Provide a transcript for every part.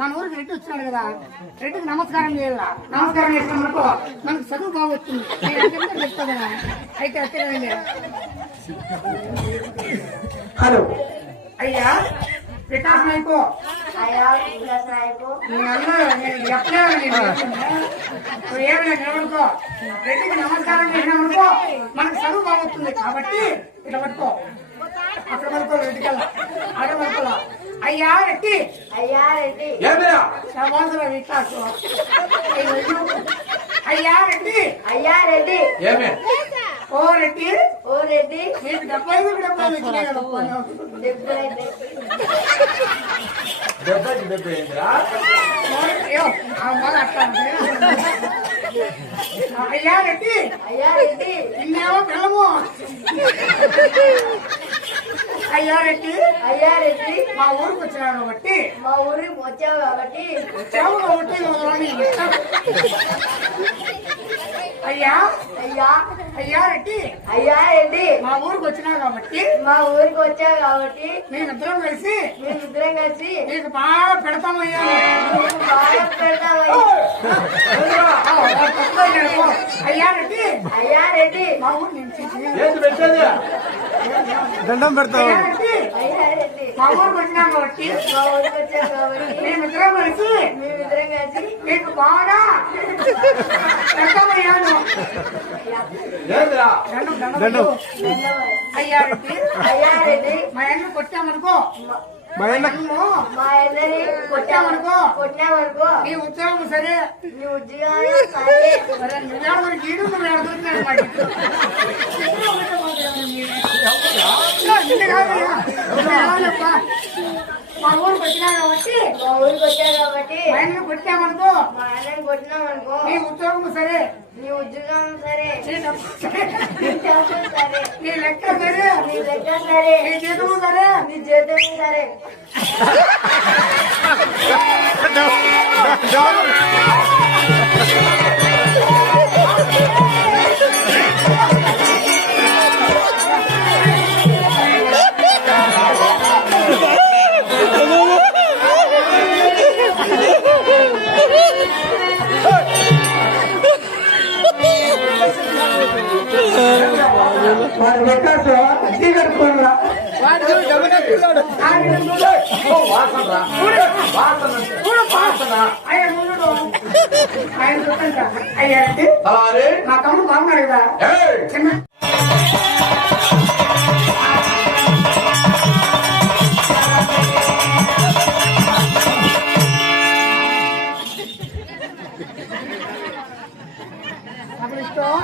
మన ఊరికి రెడ్డి వచ్చినాడు కదా, రెడ్డికి నమస్కారం చేయాల. నమస్కారం చేసినప్పుడు మనకు చదువు బాగొచ్చింది చెప్తా కదా. అయితే అత్తేనండి. హలో అయ్యా వికాస్ నాయకు, ఏమైనా నిలబడుకో. రెడ్డికి నమస్కారం చేసినామనుకో మనకు చదువు బాగొస్తుంది. కాబట్టి ఇట్లా పట్టుకో, అక్కడ పడుకో, రెడ్డికల్లా అక్కడ పడుకోలా. అయ్యా రెడ్డి, అయ్యా రెడ్డి, సంవత్సరం వికాస్. అయ్యా రెడ్డి, అయ్యా రెడ్డి, ఓ రెడ్డి, ఓ రెడ్డి, మీకు 70 వచ్చినాయి కదా. 70 అయ్యా రెడ్డి, అయ్యా రెడ్డి, ఇన్నేమో పిల్లము. అయ్యా రెడ్డి, అయ్యా రెడ్డి, మా ఊరికి వచ్చినావు కాబట్టి, మా ఊరికి వచ్చావు కాబట్టి, వచ్చావు కాబట్టి అయ్యా, అయ్యా, అయ్యా రెడ్డి, అయ్యా రెడ్డి, మా ఊరికి వచ్చినావు కాబట్టి, మా ఊరికి వచ్చావు కాబట్టి, మేమిద్దరం కలిసి నీకు బాగా పెడతామయ్యా. బాగా పెడతామయ్యా. అయ్యా రెడ్డి, అయ్యా రెడ్డి, మా ఊరు నుంచి దండం పెడతావు. అయ్యా రెడ్డి, మా ఊరికి వచ్చినావు కాబట్టి, మా ఊరికి వచ్చావు కాబట్టి, మేమిద్దరం కలిసి నీకు బాగా పెడతామయ్యా. అయ్యా రెడ్డి, అయ్యా రెడ్డి, మా ఎన్ను కొట్టామనుకో, మా కొట్టామనుకో నీ ఉద్యోగం సరే, నీ ఉద్యోగం సరే, నువ్వేడ గీడు నువ్వు ఎడుతున్నాడు మాట. మా ఊరికి వచ్చినా కాబట్టి మా ఊరికి వచ్చావు కాబట్టి మా ఆయనను కొట్టామనుకో మా ఆయనని కొట్టినాం అనుకో నీ ఉద్యోగం సరే, నీ ఉద్యోగం సరే, నీ డబ్బు సరే, నీ చేతులు సరే, నీ లెక్క సరే, నీ లెక్క సరే, నీ జీతము సరే. నీ జీతం సరే. వాడు పెట్టాడు అద్దీ కట్టుకోరా ఆయన చూడండి అయ్యా మా తమ్ముడు బాగున్నాడు కదా చిన్న అప్పుడు ఇష్టం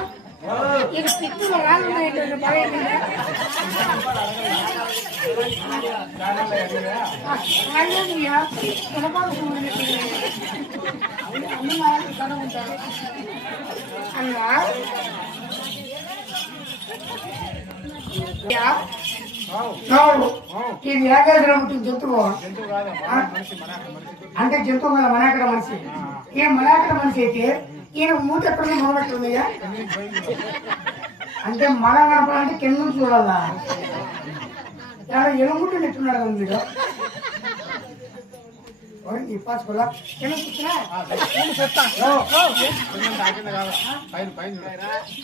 ఇది పిక్కులు రానున్నాయండి బాగా ఇది ఏకాగ్ర ఉంటుంది జంతువు అంటే జంతువు కదా మనాకడ మనిషి ఈయన మనాకడ మనిషి అయితే ఈయన మూట ఎక్కడ మొదలెట్టుందయ్యా అంటే మల కనపాలంటే కింద నుంచి చూడాలా ఎవడ ఎలుగుంటే నెట్టున్నాడు కదా మీరు ఈ పాసుకోలా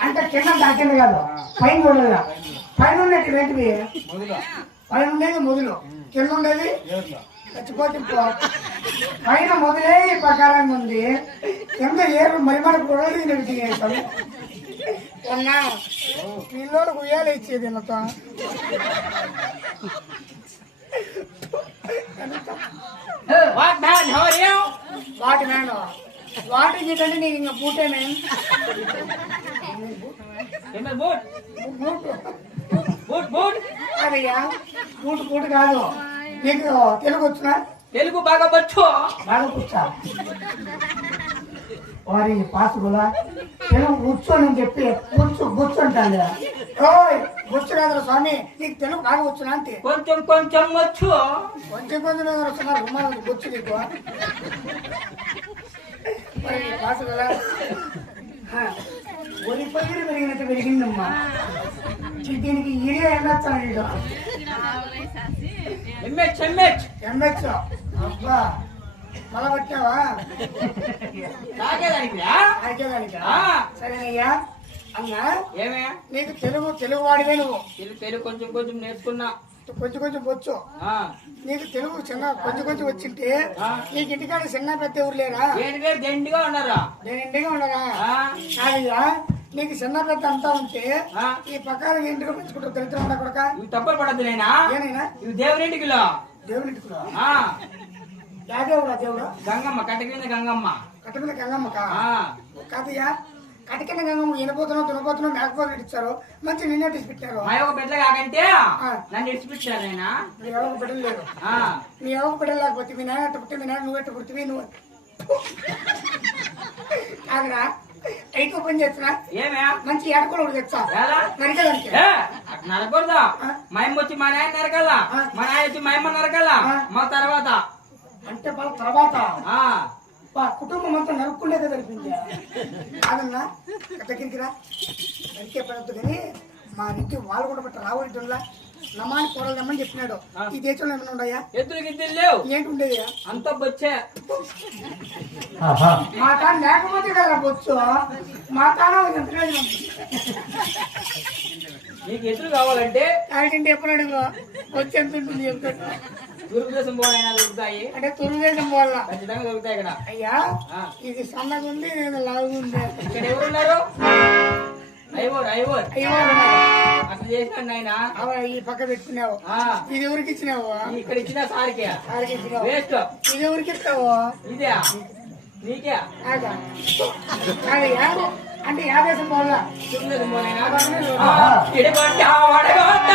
అంటే కింద దాకింది కాదు పైన చూడలేదా పైన ఉండేది ఏంటివి పైన ఉండేది మొదలు కింద ఉండేది చచ్చిపోతే పైన మొదలే ఈ ప్రకారంగా ఉంది కింద ఏరు మరిమర కూడా నడిచేస్తాను ఉన్నా పిల్లోడు ఉయ్యాలు ఇచ్చేది మొత్తం What man? How are you? వాటి మేడం వాటి ఏంటంటే నీకు ఇంకా బూటేనే Emil boot. Boot Boot boot. అదయ్యా బూట్ బూట్ కాదు నీకు తెలుగు వచ్చినా తెలుగు బాగా వచ్చు. బాగా కూర్చా వారి పాసుగులా తెలుగు కూర్చోని చెప్పి కూర్చుంటాను ఓయ్ కూర్చు కాదు స్వామి నీకు తెలుగు బాగా వచ్చునా అంతే కొంచెం కొంచెం వచ్చు. కొంచెం కొంచెం వస్తున్నారు ఉమ్మా కూర్చు నీకు మరి పాసుగులా ఒరి పగిరి పెరిగినట్టు పెరిగిందమ్మా దీనికి ఇదే ఎండొచ్చాను నీకు ఎంహెచ్ ఎంహెచ్. ఎండొచ్చు అబ్బా మళ్ళా పట్టావా తాగేదానికిరా? అయితేదానికా ఆ. సరేనయ్యా అన్నా ఏమే? నీకు తెలుగు వాడివే నువ్వు తెలుగు కొంచెం కొంచెం నేర్చుకున్నా. కొంచెం కొంచెం వచ్చు ఆ. నీకు తెలుగు చిన్న కొంచెం కొంచెం వచ్చింటే ఆ. నీకు ఇంటికాడ చిన్న పెద్ద ఊరు లేరా ఏంటిదే దండిగా ఉన్నారా? నేను ఇంటిగా ఉండగా ఆ. కాదయ్యా నీకు చిన్న పెద్ద అంతా ఉంటే ఆ. ఈ పక్కన ఇంటికి పెంచుకుంటావు దరిద్రం ఉండ కొడక ఇవి తప్పలు పడద్దు నేనా? ఏనైనా ఇవి దేవునింటికిలో. దేవుని ఇంటికి ఆ. యాదేవుడా దేవుడు గంగమ్మ కట్టకింద గంగమ్మ. కట్టమిన గంగమ్మ ఆ. కాదయ్యా కటకిన గంగమ్మ వినపోతున్నావు తునపోతున్నావు మేకపోతులు ఇచ్చారు మంచి నిన్నే తీసి పెట్టారు మా యొక్క బిడ్డ కాకంటే నన్ను ఇడిచిపెట్టారు ఆయన. నీ ఎవరికి బిడ్డలు లేరు ఆ. నీ ఎవరికి బిడ్డలు లేకపోతే మీ నాయన పుట్టి మీ నాయన నువ్వెట్టు పుట్టివి నువ్వు కాదురా ఐదు పని చేస్తున్నా ఏమే? మంచి ఏడుకోలు ఒకటి తెచ్చా ఎలా? నరికేదానికి ఏ, అట్లా నరకూడదు. మా అమ్మ వచ్చి మా నాయన నరకల్లా, మా నాయన వచ్చి మా అమ్మ నరకల్లా, మా తర్వాత. అంటే వాళ్ళ తర్వాత ఆ. కుటుంబం అంతా నరుక్కుండేదే జరిపింది కాదన్నా దగ్గరికి రా నరికే పడద్దు కానీ మా ఇంటి వాళ్ళు కూడా బట్ట రావడంలా నమాని కూరలు రమ్మని చెప్పినాడు ఈ దేశంలో ఏమైనా ఉన్నాయా ఎద్దులకి ఇద్దరు లేవు. ఏంటి ఉండేది అంత బొచ్చే. మా తాను లేకపోతే కదా బొచ్చు మా తాను నీకు ఎదురు కావాలంటే ఏంటంటే ఎప్పుడు అడుగు వచ్చి ఎంత ఉంటుంది చెప్తాడు తూర్పుదేశం పోయినా దొరుకుతాయి. అంటే తెలుగుదేశం వల్ల ఖచ్చితంగా దొరుకుతాయి ఇక్కడ. అయ్యా ఇది సన్నగా ఉంది నేను లాగుంది ఇక్కడ ఎవరున్నారు? Ivor Ivor. అయ్యో అట్లా చేసినాడు ఆయన. ఈ పక్క పెట్టుకున్నావు ఇది ఎవరికి ఇచ్చినావు ఇక్కడ ఇచ్చిన సారికి సారికి ఇచ్చినావు వేస్ట్. ఇది ఎవరికి ఇస్తావు ఇదే నీకే. కాదా కాదయ్యా అంటే యాదేశం వల్ల తూర్పుదేశం పోయినా ఇడగొట్ట వడగొట్ట